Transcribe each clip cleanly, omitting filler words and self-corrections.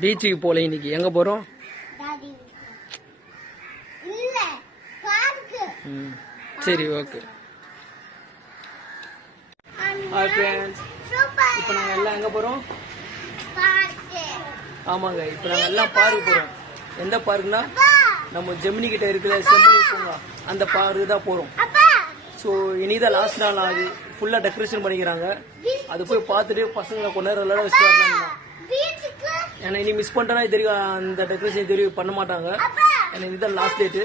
பீச்சுக்கு போல இன்னைக்கு எங்க போறோம்? சரி, ஓகே. ஹாய் ஃப்ரெண்ட்ஸ், இப்போ நாங்க எல்லாம் எங்க போறோம்? ஆமாங்க, இப்போ நாங்க எல்லாம் பார்க்கு போறோம். எந்த பார்க்குனா நம்ம ஜெமினி கிட்ட இருக்கிற செம்மணி பூங்கா, அந்த பார்க்கு தான் போறோம். ஸோ இனிதான் லாஸ்ட் நாள் ஆகுது, ஃபுல்லா டெக்கரேஷன் பண்ணிக்கிறாங்க. அது போய் பார்த்துட்டு பசங்களை கொண்டு நேரம் விளையாட வச்சுட்டு வரலாம். ஏன்னா இனி மிஸ் பண்ணிட்டேன்னா தெரியும், அந்த டெக்கரேஷன் தெரியும் பண்ண மாட்டாங்க. ஏன்னா இதுதான் லாஸ்ட் டேட்டு.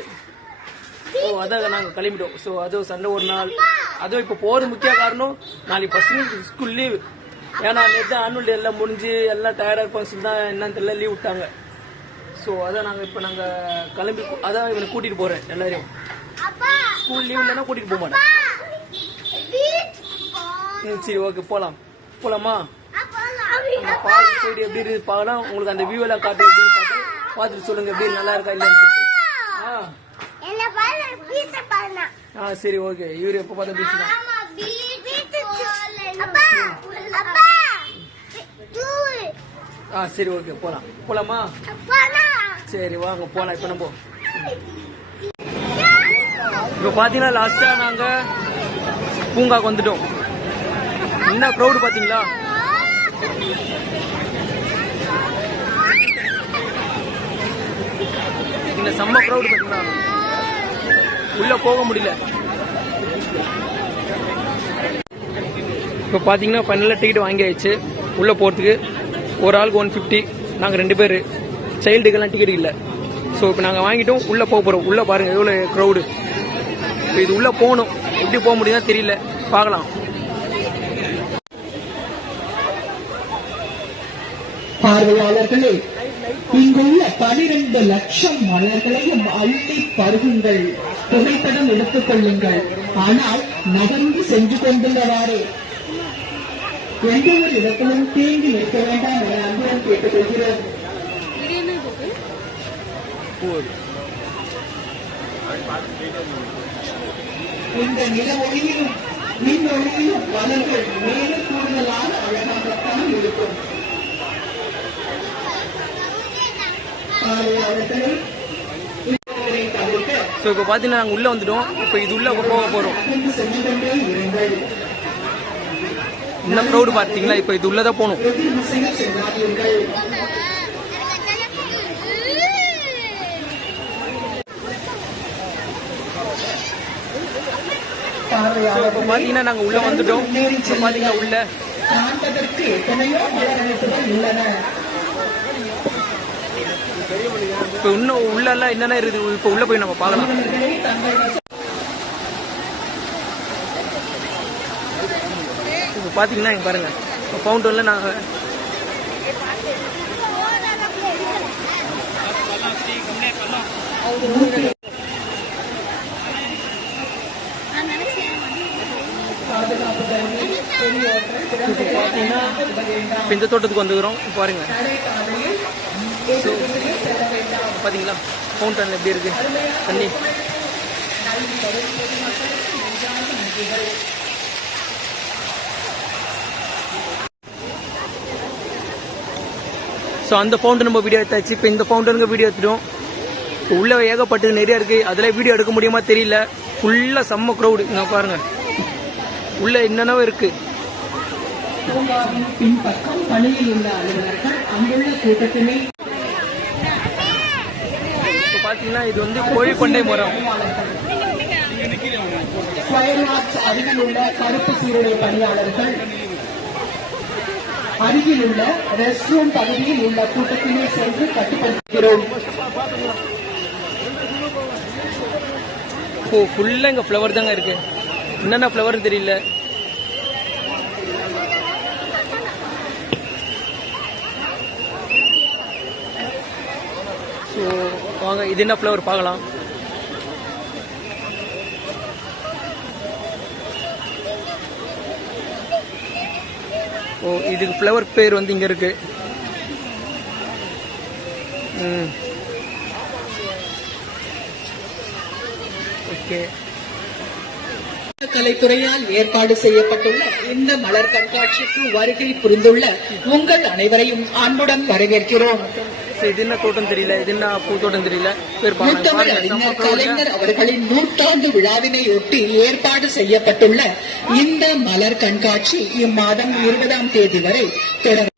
ஸோ அதான் நாங்கள் கிளம்பிட்டோம். ஸோ அதுவும் சண்டே ஒரு நாள், அதுவும் இப்போ போகிறது முக்கிய காரணம் நாளைக்கு பசங்களுக்கு ஸ்கூல் லீவ். ஏன்னா நேற்று ஆனுவல் டே எல்லாம் முடிஞ்சு எல்லாம் டயர்டாக இருப்பாங்க தான், என்னன்னு தெரியல லீவ் விட்டாங்க. ஸோ அதான் நாங்கள் கிளம்பி, அதான் இவனை கூட்டிகிட்டு போகிறேன் எல்லாரையும். ஸ்கூல் லீவ் இல்லைன்னா கூட்டிகிட்டு போக மாட்டேன். சரி, ஓகே, போகலாமா? பார்த்து போயிட்டு எப்படி இருக்கு பார்க்கலாம். உங்களுக்கு அந்த வியூ எல்லாம் காட்டு, எப்படின்னு பார்த்துட்டு சொல்லுங்க எப்படி நல்லா இருக்கா இல்லைன்னு சொல்லிட்டு. சரி, ஓகே. இவரு எப்ப பார்த்தா பீச் தான். சரி, ஓகே, போலாமா? சரி, வாங்க போலாம். இப்ப நம்ம இப்ப பாத்தீங்கன்னா லாஸ்டா நாங்க பூங்காக்கு வந்துட்டோம். என்ன க்ரௌடு பாத்தீங்களா? இந்த செம்ம க்ரௌடு பாத்தீங்களா, உள்ள போக முடியல. இப்ப பாத்தீங்கன்னா ஃபைனலா டிக்கெட் வாங்கியாச்சு உள்ள போறதுக்கு. ஒரு ஆளுக்கு 150. நாங்க 2 பேரு, சைல்டுக்கெல்லாம் டிக்கெட் இல்லை. ஸோ இப்போ நாங்கள் வாங்கிட்டோம், உள்ள போக போறோம். உள்ள பாருங்க எவ்வளவு க்ரௌடு. இது உள்ள போகணும், எப்படி போக முடியுதா தெரியல, பார்க்கலாம். பார்வையாளர்களே, இங்குள்ள 12 லட்சம் மலர்களையும் அள்ளி பருகுங்கள், புகைப்படம் எடுத்துக் கொள்ளுங்கள். ஆனால் நகர்ந்து சென்று கொண்டுள்ளவாறு எந்த ஒரு இடத்திலும் தேங்கி நிற்க வேண்டாம் என அன்புடன் கேட்டுக் கொள்கிறோம். இந்த நில ஒளியிலும் மின் ஒளியிலும் மலர்கள் மேலும் கூடுதலான அழகாகத்தான் இருக்கும். இப்போ பார்த்தீங்கன்னா நாங்கள் உள்ள வந்துட்டோம். இப்போ இது உள்ள போக போறோம். இன்னும் க்ரௌடு பார்த்தீங்களா? இப்போ இது உள்ளதான் போகணும். இப்போ பார்த்தீங்கன்னா நாங்கள் உள்ள வந்துட்டோம். இப்போ பார்த்தீங்கன்னா உள்ள இப்போ இன்னும் உள்ள எல்லாம் என்னென்ன இருக்குது, இப்போ உள்ள போய் நம்ம பார்க்கலாம். இப்போ பார்த்தீங்கன்னா இங்கே பாருங்க, ஃபவுண்டன்ல நாங்கள் பார்த்தீங்கன்னா இந்த தோட்டத்துக்கு வந்துக்கிறோம். பாருங்க, பாத்தீங்களா ஃபவுண்டன் எப்படி இருக்கு தண்ணி. ஸோ அந்த ஃபவுண்டன் நம்ம வீடியோ எடுத்தாச்சு. இப்போ இந்த ஃபவுண்டனுக்கு வீடியோ எடுத்துட்டோம். உள்ள ஏகப்பட்டு நிறைய இருக்கு, அதில் வீடியோ எடுக்க முடியுமா தெரியல. ஃபுல்லா செம்ம க்ரௌடு. இங்க பாருங்க உள்ள என்னென்னவோ இருக்கு. பின்பக்கம் பணியில் உள்ள அலுவலர்கள் அங்குள்ள கூட்டத்தினை பாத்தீங்கன்னா இது வந்து கோழிக்கொண்டை மரம். அருகில் உள்ள கருப்பு சீருடை பணியாளர்கள் அருகில் உள்ள ரெஸ்ட் ரூம் பகுதியில் உள்ள கூட்டத்தினை சென்று கட்டுப்படுத்துகிறோம். ஃபுல்லா இங்க ஃப்ளவர் தாங்க இருக்கு. என்னென்ன ஃப்ளவர் தெரியல. ஸோ வாங்க, இது என்ன ஃப்ளவர் பார்க்கலாம். இதுக்கு ஃப்ளவர் பேர் வந்து இங்க இருக்கு. ஓகே. கலைத்துறையால் ஏற்பாடு செய்யப்பட்டுள்ள இந்த மலர் கண்காட்சிக்கு வருகை புரிந்துள்ள உங்கள் அனைவரையும் அன்புடன் வரவேற்கிறோம். இது என்ன தோட்டம் தெரியல, இது என்ன பூத்தோட்டம் தெரியல. முத்தமிழ் அறிஞர் கலைஞர் அவர்களின் 100ஆண்டு விழாவினை ஒட்டி ஏற்பாடு செய்யப்பட்டுள்ள இந்த மலர் கண்காட்சி இம்மாதம் 20ஆம் தேதி வரை தொடரும்.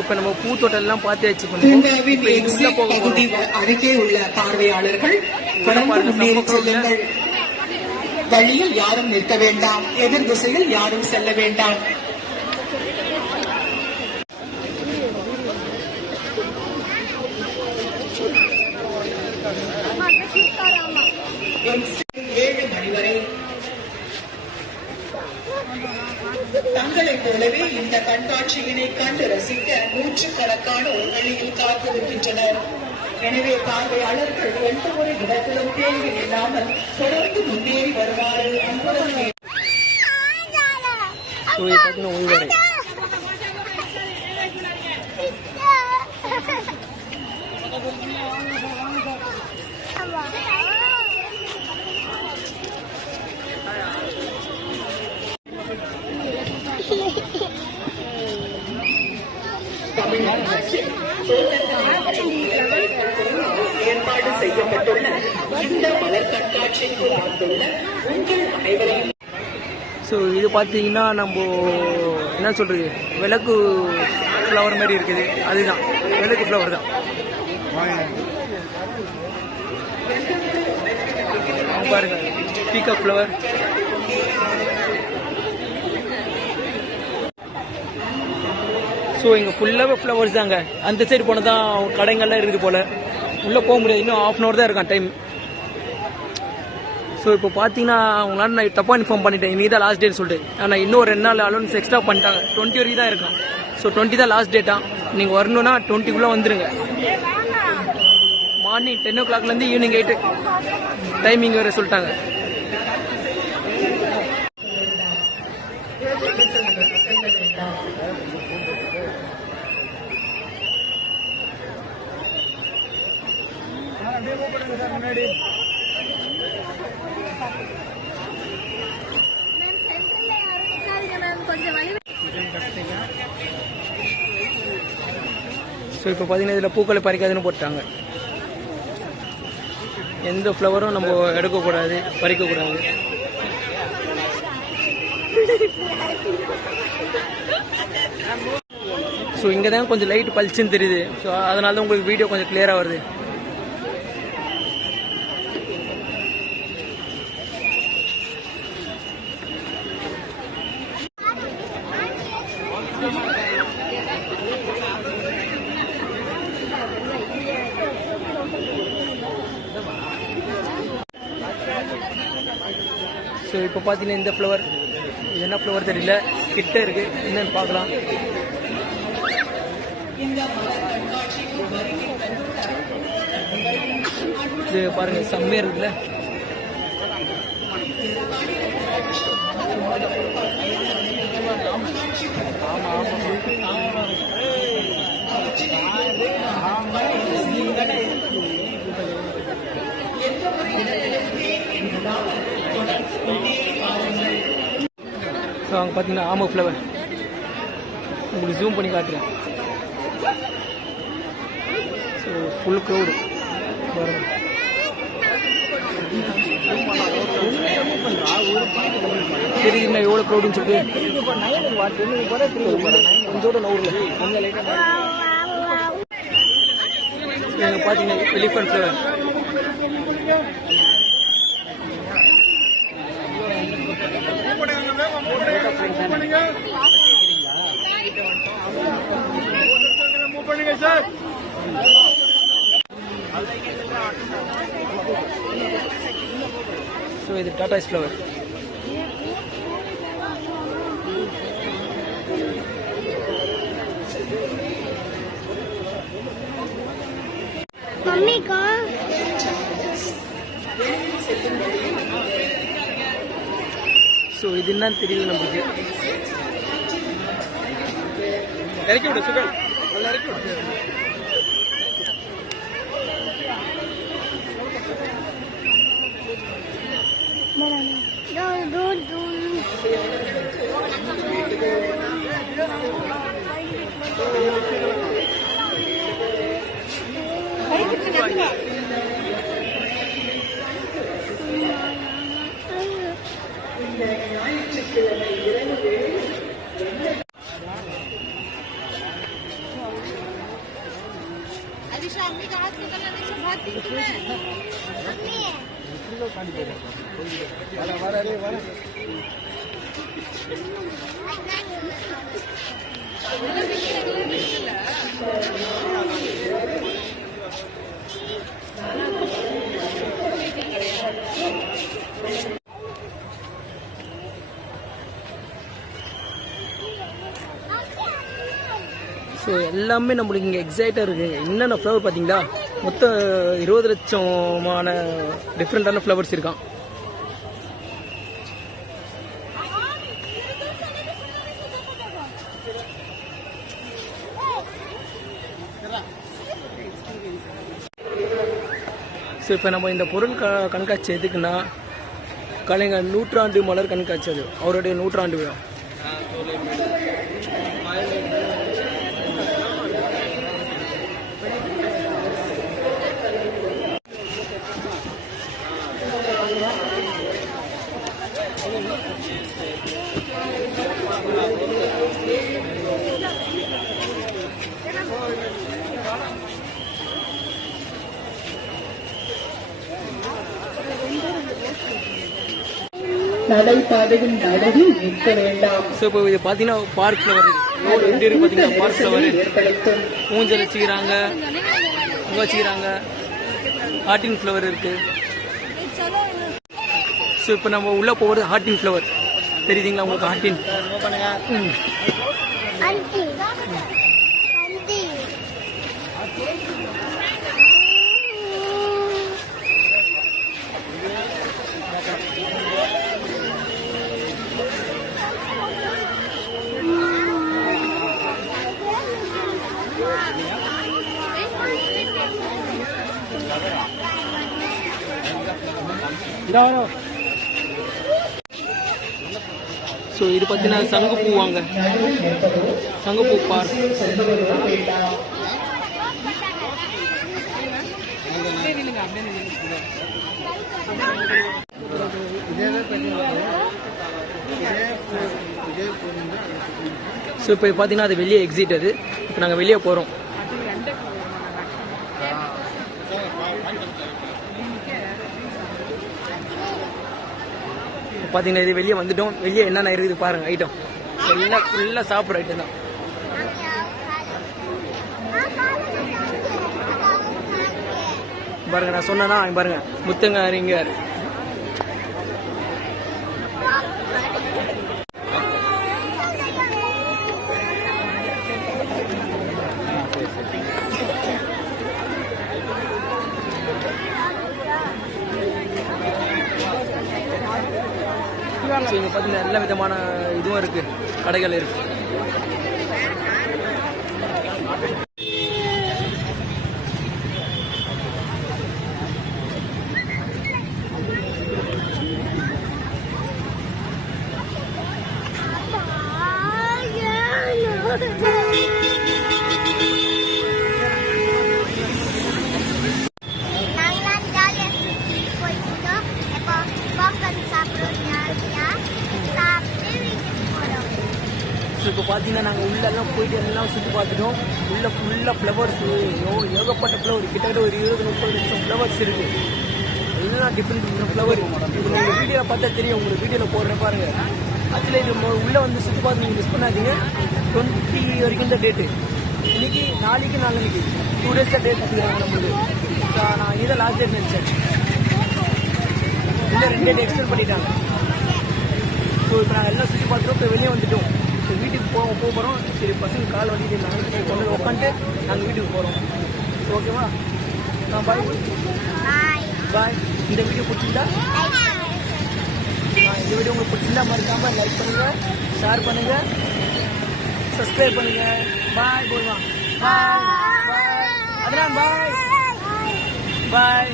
இப்ப நம்ம பூத்தோட்டம் எல்லாம் பார்த்தாச்சு. பூங்காவின் எக்ஸிட் பகுதி அருகே உள்ள பார்வையாளர்கள் தொடர்ந்து முன்னேறி செல்லுங்கள். வழியில் யாரும் நிற்க வேண்டாம், எதிர் திசையில் யாரும் செல்ல வேண்டாம். எக்ஸிட் 7 மணி வரை. தங்களைப் போலவே இந்த கண்காட்சியினை கண்டு ரசிக்க நூற்றுக்கணக்கானோர் வெளியில் காத்திருக்கின்றனர். எனவே பார்வையாளர்கள் எந்த ஒரு இடத்திலும் கேள்வி இல்லாமல் தொடர்ந்து முன்னேறி வருமாறு அன்புடன் ஏற்பாடு செய்யப்பட்டுள்ள இந்த மலர் கண்காட்சிக்கு வந்துள்ள உங்கள் அனைவரையும். ஸோ இது பார்த்தீங்கன்னா நம்ம என்ன சொல்றது, விளக்கு ஃப்ளவர் மாதிரி இருக்குது. அதுதான் விளக்கு ஃப்ளவர் தான். பாருங்க, பீகாக் ஃப்ளவர். ஸோ இங்கே ஃபுல்லாகவே ஃப்ளவர்ஸ் தாங்க. அந்த சைடு போனால் தான் கடைங்கள்லாம் இருக்குது போல். உள்ளே போக முடியாது, இன்னும் ½ hour தான் இருக்கான் டைம். ஸோ இப்போ பார்த்தீங்கன்னா அவங்களால நான் தப்பாக இன்ஃபார்ம் பண்ணிட்டேன், இன்றைக்கி தான் லாஸ்ட் டேட் சொல்லிட்டு. ஆனால் இன்னும் ஒரு 2 நாள் அலோன்ஸ் எக்ஸ்ட்ரா பண்ணிட்டாங்க. 20 வரைக்கும் தான் இருக்கான். ஸோ 20 தான் லாஸ்ட் டேட்டா. நீங்கள் வரணுன்னா 20க்குள்ளே வந்துடுங்க. மார்னிங் 10 o'clock ஈவினிங் 8 டைமிங் வேறு சொல்லிட்டாங்க. ஸோ இப்போ பார்த்தீங்கன்னா இதில் பூக்களை பறிக்காதுன்னு போட்டாங்க. எந்த ஃப்ளவரும் நம்ம எடுக்கக்கூடாது, பறிக்கக்கூடாது. ஸோ இங்கே தான் கொஞ்சம் லைட் பளிச்சுன்னு தெரியுது. ஸோ அதனால தான் உங்களுக்கு வீடியோ கொஞ்சம் கிளியராக வருது. ஸோ இப்போ பார்த்தீங்கன்னா இந்த ஃப்ளவர், இது என்ன ஃப்ளவர் தெரியல, கிட்ட இருக்கு, என்னன்னு பார்க்கலாம். இது பாருங்க, செம்மையா இருக்குல்ல. ஸோ அங்கே பார்த்தீங்கன்னா ஆமா ஃப்ளவர், உங்களுக்கு ஜூம் பண்ணி காட்டுறேன். ஸோ ஃபுல் க்ரௌடு தெரியுதுங்களா எவ்வளோ க்ரௌடுன்னு சொல்லிட்டு. பார்த்தீங்கன்னா எலிஃபண்ட் ஃப்ளவர். ஸோ இது டாடா ஃப்ளவர். ஸோ இது என்னன்னு தெரியல நம்மளுக்கு. இறக்கி விடு சுகல், நல்லா இறக்கி விடு. ஸோ எல்லாமே நம்மளுக்கு இங்கே எக்ஸைட்டாக இருக்குங்க. என்னென்ன ஃப்ளவர் பார்த்தீங்களா, மொத்தம் 20 லட்சமான டிஃப்ரெண்ட்டான ஃப்ளவர்ஸ் இருக்கான். ஸோ இப்போ நம்ம இந்த பொருள் கண்காட்சி எதுக்குன்னா, கலைஞர் நூற்றாண்டு மலர் கண்காட்சி, அது அவருடைய நூற்றாண்டு விழா. நடைபாதையில் நடவி நிற்க வேண்டாம். ஸோ இப்போ இது பார்த்தீங்கன்னா பார்க் ஃப்ளவர் எப்படி இருக்கு பார்த்தீங்கன்னா, பார்க் ஃப்ளவர் ஏற்படுத்தும். ஊஞ்சல் வச்சுக்கிறாங்க, இங்கே வச்சுக்கிறாங்க, ஹார்டின் ஃப்ளவர் இருக்கு. ஸோ இப்போ நம்ம உள்ள போகிறது ஹார்டின் ஃப்ளவர். தெரியுதுங்களா உங்களுக்கு ஹார்டின்? ஸோ இது பார்த்தீங்கன்னா சங்குப்பூ வாங்க, சங்குப்பூ பார்க். ஸோ இப்போ பார்த்தீங்கன்னா அது வெளியே எக்ஸிட், அது இப்போ நாங்கள் வெளியே போகிறோம். பார்த்தீங்கன்னா இது வெளியே வந்துட்டோம். வெளியே என்னென்ன இருக்குது பாருங்க, ஐட்டம் எல்லாம் ஃபுல்லாக சாப்பிட்ற ஐட்டம் தான். பாருங்க, நான் சொன்னேன்னா பாருங்க, முத்தங்கரிங்கர். இங்கே பார்த்தீங்கன்னா எல்லா விதமான இதுவும் இருக்கு, கடைகள் இருக்கு. இப்போ பார்த்தீங்கன்னா நாங்கள் உள்ளெல்லாம் போயிட்டு எல்லாம் சுற்றி பார்த்துட்டோம். உள்ள ஃபுல்லாக ஃப்ளவர்ஸ், ஏகப்பட்ட ஃப்ளவர், கிட்டத்தட்ட ஒரு 20-30 லட்சம் ஃப்ளவர்ஸ் இருக்குது. எல்லாம் டிஃப்ரெண்ட் ஃப்ளவர். இப்போ உங்கள் வீடியோவில் பார்த்தா தெரியும், உங்களுக்கு வீடியோவில் போடுறேன் பாருங்கள். அதில் இது உள்ளே வந்து சுற்றி பார்த்து நீங்கள் மிஸ் பண்ணாதீங்க. 20 வரைக்கும் இந்த டேட்டு. இன்னைக்கு நாளைக்கு 2 days தான் டேட் கொடுக்குறாங்க நம்மளுக்கு. நான் இதை லாஸ்ட் டேட் நினச்சேன், இல்லை 2 டேட் எக்ஸ்டெண்ட் பண்ணிட்டாங்க. ஸோ இப்போ நாங்கள் எல்லாம் சுற்றி பார்த்துட்டோம். இப்போ வெளியே வந்துட்டோம். இப்போ வீட்டுக்கு போகிறோம். சரி, பசங்க கால் வண்டிட்டு நாங்கள் கொண்டு உட்காந்துட்டு நாங்கள் வீட்டுக்கு போகிறோம். ஓகேவா? பாய் பாய். இந்த வீடியோ பிடிச்சிருந்தா இந்த வீடியோ உங்களுக்கு பிடிச்சிருந்தா மறக்காமல் லைக் பண்ணுங்கள், ஷேர் பண்ணுங்கள், சப்ஸ்கிரைப் பண்ணுங்கள். பாய் போடுமா பாய் பாய் அதெல்லாம் பாய் பாய்